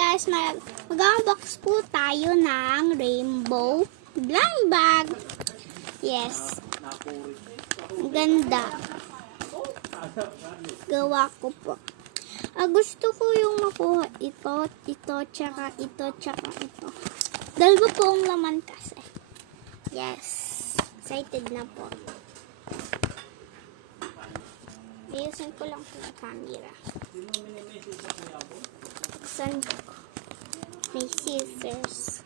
guys, mag-unbox po tayo ng rainbow blind bag. Yes. Ang ganda. Gawa ko po. Gusto ko yung makuha ito, tsaka ito. Dalawa po ang laman kasi. Yes. Excited na po. Ayusin ko lang po yung camera. Buksan ko. May scissors.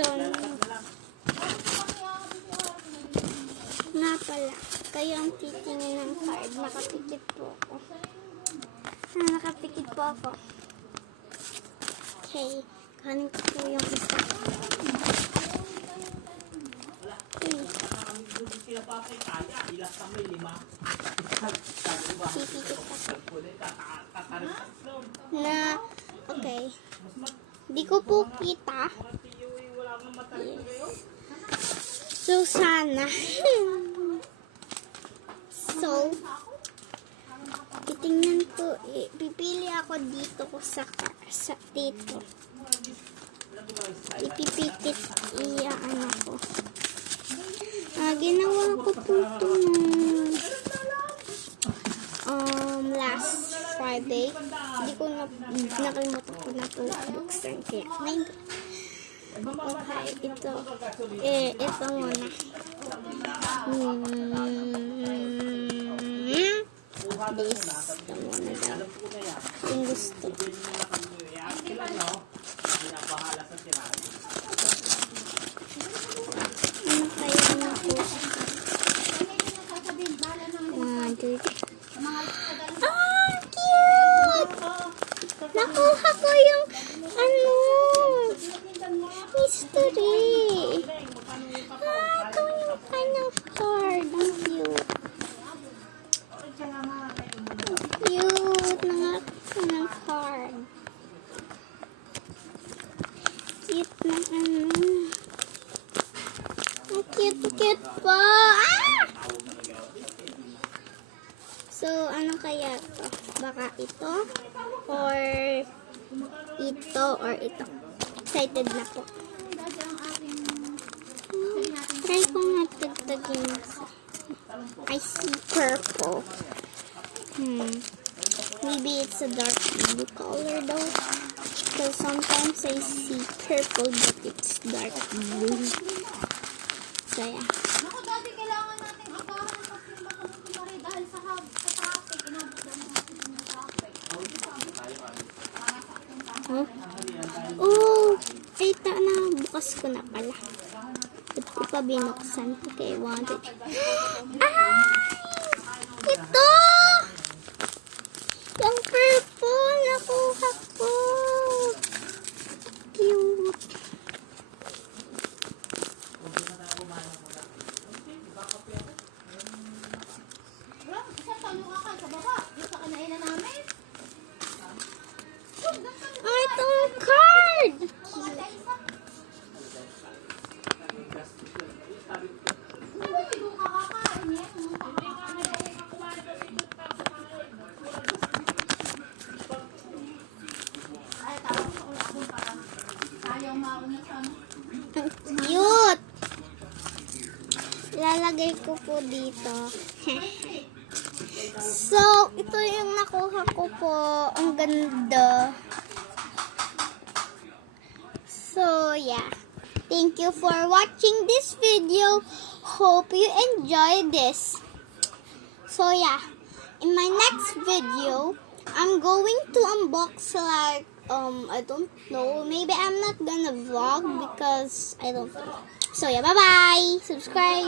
So, nga pala, kayo ang titingin ng card. Nakapikit po ako. Nakapikit po ako. Okay, kanin ko po yung isa. Pipikit ako. Okay. Di ko po kita. Yes. So, sana. So, titingnan ko. Pipili ako dito ko sa dito. Ipipikit. Iyaan ako. Ginawa ko po ito last Friday. Hindi ko nakalimutan ko na ito buksan. Kaya, okay, ito. Ito muna. This. Ito muna daw. Yung gusto. Ano kaya na po? 1, 2, 3. Cute! Nakuha ko yung mystery. Ito yung kanyang card. Ang cute. Cute na kanyang card. Cute na Ang cute po. So, ano kaya to? Baka ito? Or ito? Or ito? Excited na po. Try ko nga tagtagin. I see purple. Maybe it's a dark blue color though. Because sometimes I see purple but it's dark blue. So yeah. Oh! Ay, bukas ko na pala. Ba't ko pa binuksan? Okay, 1, 2, 3. Ay! Ito! Yung purple! Nakuha ko! Cute! Itong card! Cute! Lalagay ko po dito. So, ito yung nakuha ko po. Ang ganda. So, yeah. Thank you for watching this video. Hope you enjoyed this. So, yeah. In my next video, I'm going to unbox like, I don't know. Maybe I'm not gonna vlog because I don't know. So, yeah. Bye-bye. Subscribe.